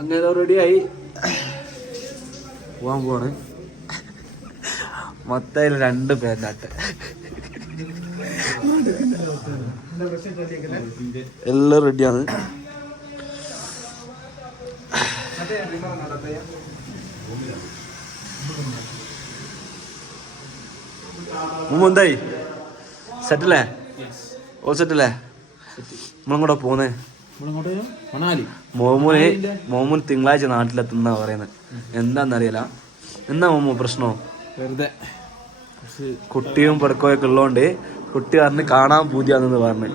അങ്ങനെ റെഡിയായി പോവാൻ പോവാണ്. മൊത്തം 2 പേരാട്ട് എല്ലാം റെഡിയാണ്. എന്തായി സെറ്റല്ലേ? ഓ സെറ്റല്ലേ? നമ്മളങ്ങോട്ടാ പോന്നേ? മോമൂന് തിങ്കളാഴ്ച നാട്ടിലെത്തുന്ന പറയുന്നത്. എന്താന്നറിയില്ല. എന്താ മോമോ പ്രശ്നോ? വെറുതെ കുട്ടിയും പെടക്കോയൊക്കെ ഉള്ളതുകൊണ്ട് കുട്ടി പറഞ്ഞ് കാണാൻ പൂതിയാന്ന് പറഞ്ഞു.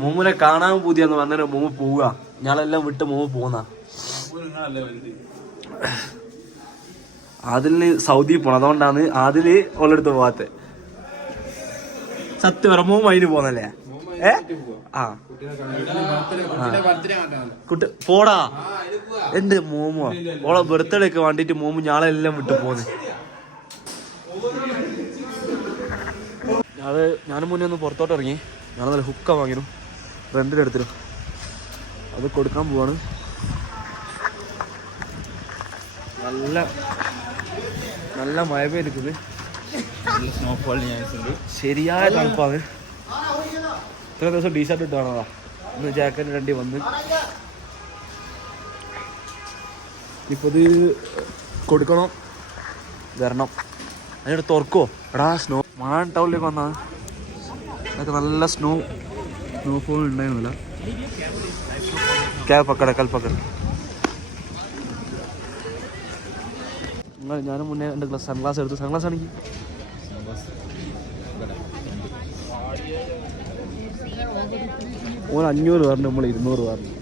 മോമുനെ കാണാൻ പൂതിയാന്ന് പറഞ്ഞ മോമ് പോവുക. ഞാളെല്ലാം വിട്ട് മോമ് പോന്ന. അതിന് സൗദി പോണം. അതുകൊണ്ടാണ് അതില് ഓളെടുത്ത് പോവാത്ത. സത്യം പറ മോമ അതിന് പോന്നല്ലേ? കുട്ടി പോടാ. എന്റെ മോമോ ഓളെ ബർത്ത്ഡേ ഒക്കെ വേണ്ടിട്ട് മോമു ഞാളെല്ലാം വിട്ട് പോന്ന്. ഞാനും മുന്നേ ഒന്ന് പുറത്തോട്ട് ഇറങ്ങി. ഞാൻ നല്ല ഹുക്ക വാങ്ങിയിരുന്നു ഫ്രണ്ടിൻ്റെ അടുത്തിലും. അത് കൊടുക്കാൻ പോവാണ്. നല്ല മഴ പെയ്തിരിക്കുന്നത്. സ്നോഫോൾ ശരിയായ തണുപ്പാണ്. ഇത്ര ദിവസം ടീഷർട്ട് ഇട്ടാണോ? ഇന്ന് ജാക്കറ്റ് രണ്ടി വന്ന്. ഇപ്പൊ ഇത് കൊടുക്കണം, വരണം. അതിനോട് തുറക്കോ എടാ? മാൻ ടൗണിലേക്ക് വന്നാ അതൊക്കെ നല്ല സ്നോഫോൾ ഉണ്ടായിരുന്നില്ല. കൽപ്പക്കട ഞാനും മുന്നേ 2 സൺഗ്ലാസ് എടുത്തു. സൺഗ്ലാസ് ആണെങ്കിൽ ഓൻ 500 പറഞ്ഞു, നമ്മൾ 200 പറഞ്ഞു.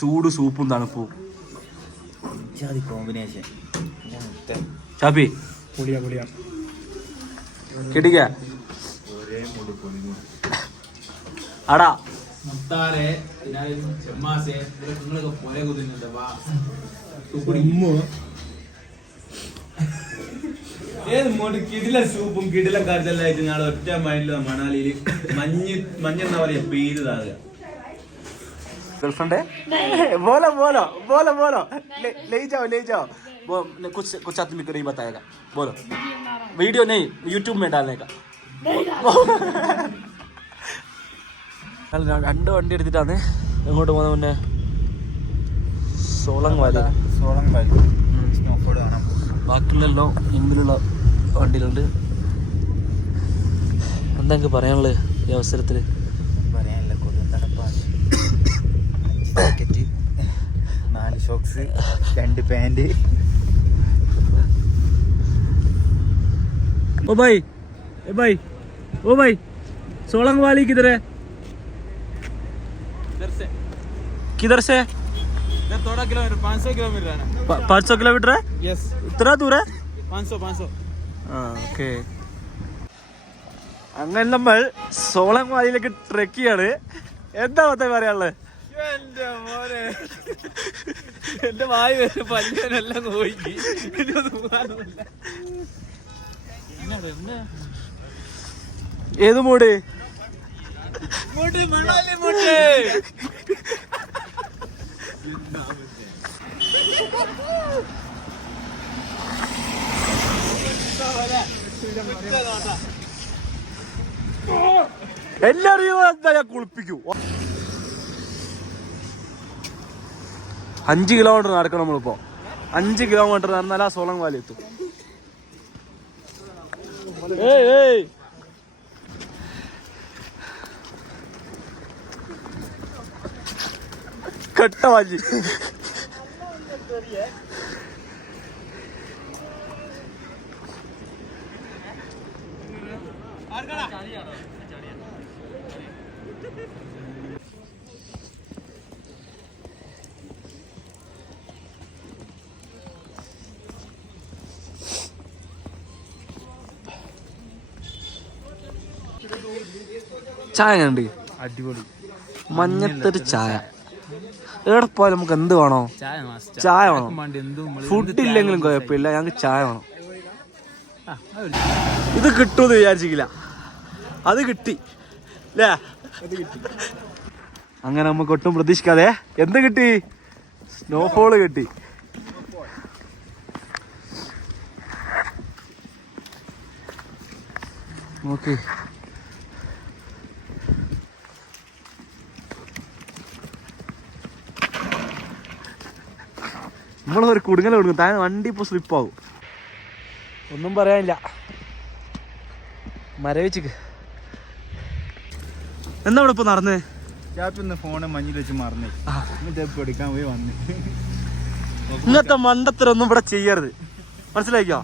ചൂട് സൂപ്പും തണുപ്പും കോമ്പിനേഷൻ. ഷാപ്പി കിട്ടിക്ക അടാ കിടില സൂപ്പും കിടില കരുതലായിട്ട് ഞാൻ ഒറ്റ മൈൻഡില് മണാലിയില് മഞ്ഞെന്താ പറയാ പെയ്ത് താഴുക. गर्लफ्रेंड है? बोलो बोलो बोलो बोलो ले जाओ कुछ आदमी को नहीं बताएगा. बोलो वीडियो नहीं यूट्यूब में डालने का. 2 വണ്ടി എടുത്തിട്ടാണ് എങ്ങോട്ട് പോകുന്നത്? മുന്നേ സോളങ് വാലി സ്നോഫോൾ കാണാം. ബാക്കിയുള്ളെല്ലാം ഇന്ത്യയിലുള്ള വണ്ടിയിലുണ്ട്. എന്താ എനിക്ക് പറയാനുള്ളത് ഈ അവസരത്തിൽ? പറയാനില്ല. തണുപ്പാണ്. 4 ഷോക്സ്, 2 പാന്റ്. ओ भाई सोलंग वाली किधर है? किधर से? थोड़ा किलोमीटर 500 किलोमीटर है ना. 500 किलोमीटर है? यस. इतना दूर है? 500. ഓക്കെ. അങ്ങനെ നമ്മൾ സോളങ് വാലിയിലേക്ക് ട്രെക്ക് ചെയ്യാണ്. എന്താ മൊത്തം പറയാനുള്ളത്? എന്റെ വായി വരെ പല്ലിനെല്ലാം നോക്കി. ഏത് മൂട്? മണാലി എല്ലാരും എന്താ ഞാൻ കുളിപ്പിക്കൂ. 5 കിലോമീറ്റർ നടക്കണം നമ്മളിപ്പോ. 5 കിലോമീറ്റർ നടന്നാലാ സോളങ് വാലി എത്തും. കട്ട വാലി. ചായ കണ്ട് അടിപൊളി മഞ്ഞത്തൊരു ചായ. എവിടെ പോയാലും നമുക്ക് എന്ത് വേണോ? ചായ വേണം. ഫുഡ് ഇല്ലെങ്കിലും കുഴപ്പമില്ല, ഞങ്ങൾക്ക് ചായ വേണം. ഇത് കിട്ടുമെന്ന് വിചാരിച്ചില്ല, അത് കിട്ടി അല്ലേ? അങ്ങനെ നമുക്ക് ഒട്ടും പ്രതീക്ഷിക്കാതെ എന്ത് കിട്ടി? സ്നോഫോള് കിട്ടി. ഓക്കെ, നമ്മളൊരു കുടുങ്ങൽ കൊടുക്കും. താൻ വണ്ടി ഇപ്പോൾ സ്ലിപ്പാവും. ഒന്നും പറയാനില്ല. മരവിച്ചിക്ക് എന്താ ഇവിടെ ഇപ്പൊ നടന്നേ? ഫോണ് മഞ്ഞിൽ വെച്ച് മറന്നേ, എടുക്കാൻ പോയി വന്ന്. ഇങ്ങനത്തെ മണ്ടത്തരൊന്നും ഇവിടെ ചെയ്യരുത്, മനസ്സിലാക്കിയോ?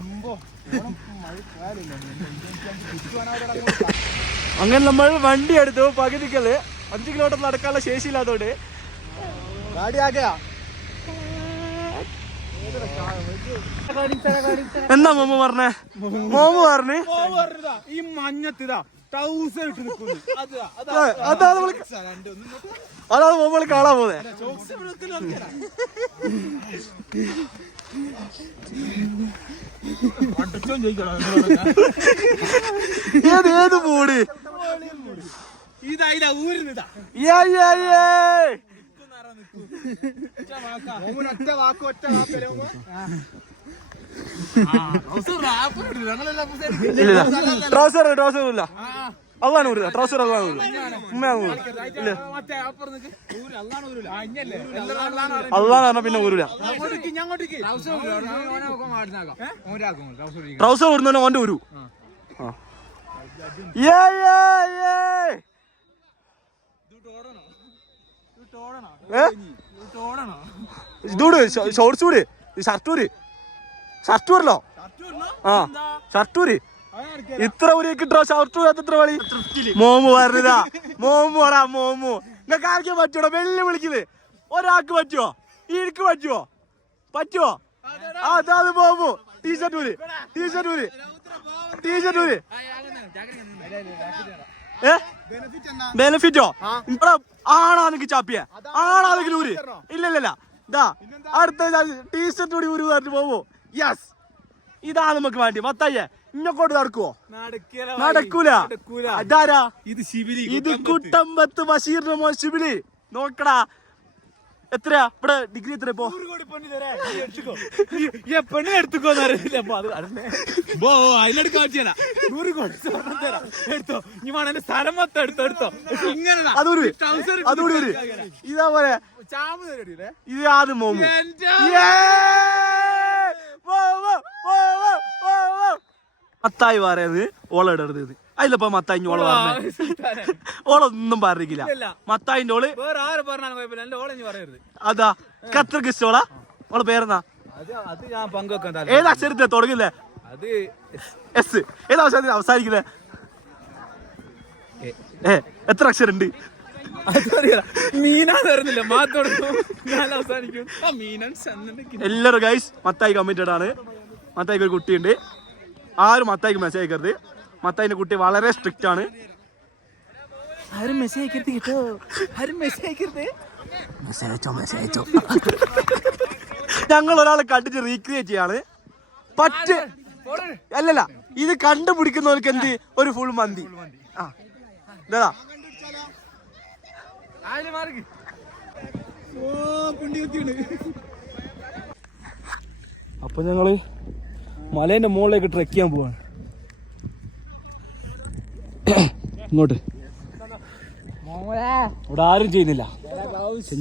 അങ്ങനെ നമ്മൾ വണ്ടി എടുത്തു. പകുതിക്കല് 5 കിലോമീറ്റർ നടക്കാനുള്ള ശേഷിയില്ലാത്തോണ്ട് എന്താ മോമു പറഞ്ഞേ? മോമു പറഞ്ഞു ഈ മഞ്ഞത്തിതാ ട്രൗസർ ഇട്ട് നിൽക്കുന്നു. അതാണ് മോമോള് കാണാൻ പോകുന്നത്. ഏത് മൂടി ഇതാ ഊരുന്നതാ. ട്രൗസർ ഇല്ല. അതാണ് ഊരുക. ട്രൗസർ അതാണ് ഊരുക. അള്ളാന്ന് പറഞ്ഞ പിന്നെ ഊരില്ല. ട്രൗസർ ഊരുന്ന ഓന്റെ ഊരു. ഇതൂട് ഷോർട്സൂര്, ഷർട്ടൂരല്ലോ. ആ ഷർട്ടൂര് ഇത്ര ഊരിക്കിട്ടോ ഷർട്ടൂർ എത്ര കളി. മോമു പറഞ്ഞതാ. മോമു പറയാ. മോമു നിങ്ങൾക്ക് ആർക്കും പറ്റൂടോ? വെള്ളി വിളിക്കുന്നത് ഒരാൾക്ക് പറ്റുമോ? ഈക്ക് പറ്റുമോ? അതാണ് മോമു. ടീഷർട്ട് ഊര്. ബെനിഫിറ്റോ ഇവിടെ ആണോ നിനക്ക് ചാപ്പിയ? ആണോ നിനക്ക് ഊര്? ഇല്ലല്ല. ഇതാ അടുത്ത ടീഷർട്ട് കൂടി ഊര് പറഞ്ഞു പോവോ? യെസ്, ഇതാ നമുക്ക് വേണ്ടി. മത്തയ്യ ഇങ്ങോട്ട് നടക്കൂല. അതാരാ ഇത്? കുട്ടമ്പത്ത് ബഷീറിന്റെ മോൻ ശിബിലി. നോക്കടാ എത്രയാ ഇവിടെ ഡിഗ്രി എത്ര ഇപ്പോ? പെണ്ണ് എടുത്തുക്കോന്ന് അറിയില്ല. അതിലെടുക്കാൻ പറ്റിയല്ല. 100 കോടി എടുത്തോ. ഇനി വേണേ സ്ഥലം മൊത്തം എടുത്തോ. ഇങ്ങനെ അതുകൂടി ഇതാ പോലെ ഇത് ആദ്യം മോമു. മത്തായി പറയുന്നത് ഓളെടുത്തത്. അതിലപ്പോ മത്തായി ഓള് പറഞ്ഞ ഓളൊന്നും പറഞ്ഞില്ല. മത്തായിന്റെ ഓള് അതാ കത്രക്ക് ഇഷ്ടോളാ. ഓളെ പേരെന്നാ? ഏത് അക്ഷരത്തെ തുടങ്ങില്ലേ? എസ്. ഏത് അവസരത്തിൽ അവസാനിക്കില്ലേ? എത്ര അക്ഷരം ഉണ്ട്? എല്ലാരും ഗൈസ് മത്തായി കമ്മിറ്റഡ് ആണ്. മത്തായിക്ക് ഒരു കുട്ടിയുണ്ട്. ആരും മത്തായിക്ക് മെസ്സേജ് അയക്കരുത്. മത്തായിന്റെ കുട്ടി വളരെ സ്ട്രിക്റ്റ് ആണ്. ഞങ്ങൾ ഒരാളെ കണ്ടിട്ട് റീക്രിയേറ്റ് ചെയ്യാണ്. അല്ലല്ല, ഇത് കണ്ടുപിടിക്കുന്നവർക്ക് എന്ത് ഒരു ഫുൾ മന്തി. ആ അപ്പൊ ഞങ്ങള് മലേന്റെ മുകളിലേക്ക് ട്രെക്ക് ചെയ്യാൻ പോവാണ്. ഇങ്ങോട്ട് ഇവിടെ ആരും ചെയ്യുന്നില്ല,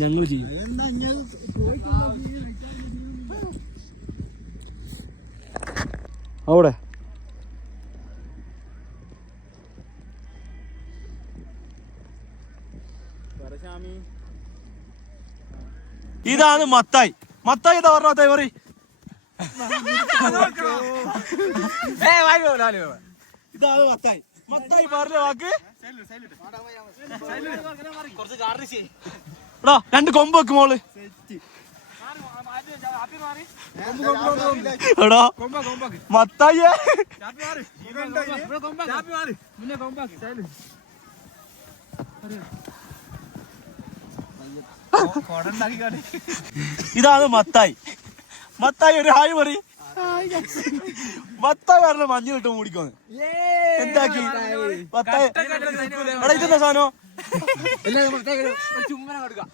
ഞങ്ങൾ ചെയ്യും. അവിടെ ഇതാണ് മത്തായി. മത്തായി ഇതാ പറഞ്ഞ മത്തായി പറ. ഇതാണ് മത്തായി. മത്തായി പറഞ്ഞ വാക്ക്. എടാ 2 കൊമ്പ് വെക്കും മോള്. എടാ മത്തായി ഇതാണ് മത്തായി. മത്തായി ഒരു ഹായ് പറ. മത്തായി പറഞ്ഞ മഞ്ഞ ഇട്ട് മൂടിക്കോന്ന് എന്താക്കി മത്തായി. എടാ ഇതെന്താ സാധനം? ചുമ്മന കൊടുക്കാം,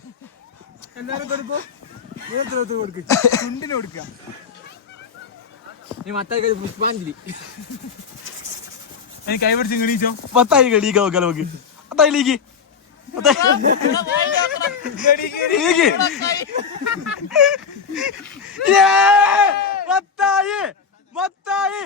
എല്ലാരും കൊടുക്കും, ചുണ്ടിന് കൊടുക്കുക. നീ മത്തായി പുഷ്പാഞ്ജലി കൈ പിടിച്ച് കിണീച്ചോ. മത്തായി കടിക്കാൻ നോക്കാം നമുക്ക്. മത്തായിലേക്ക് മത്തായി മത്തായി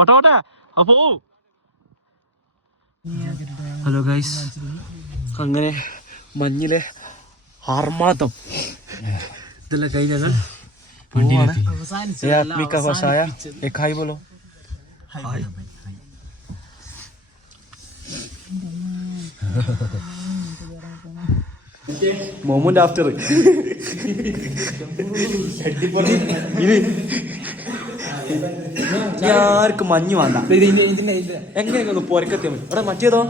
ഓട്ടെ അപ്പോ. ഹലോ ഗൈസ്, അങ്ങനെ മഞ്ഞിലെ ആർമാദം ഇതെല്ലാം കഴിഞ്ഞ ഞങ്ങൾ ഹായ് ബോലോ. മൊമെന്റ് ആഫ്റ്റർ ആർക്കും മഞ്ഞ് വേണ്ട. എങ്ങനെയൊക്കെ ഒന്ന് പൊരക്കെത്തിയാൽ മതി. അവിടെ മറ്റേതോ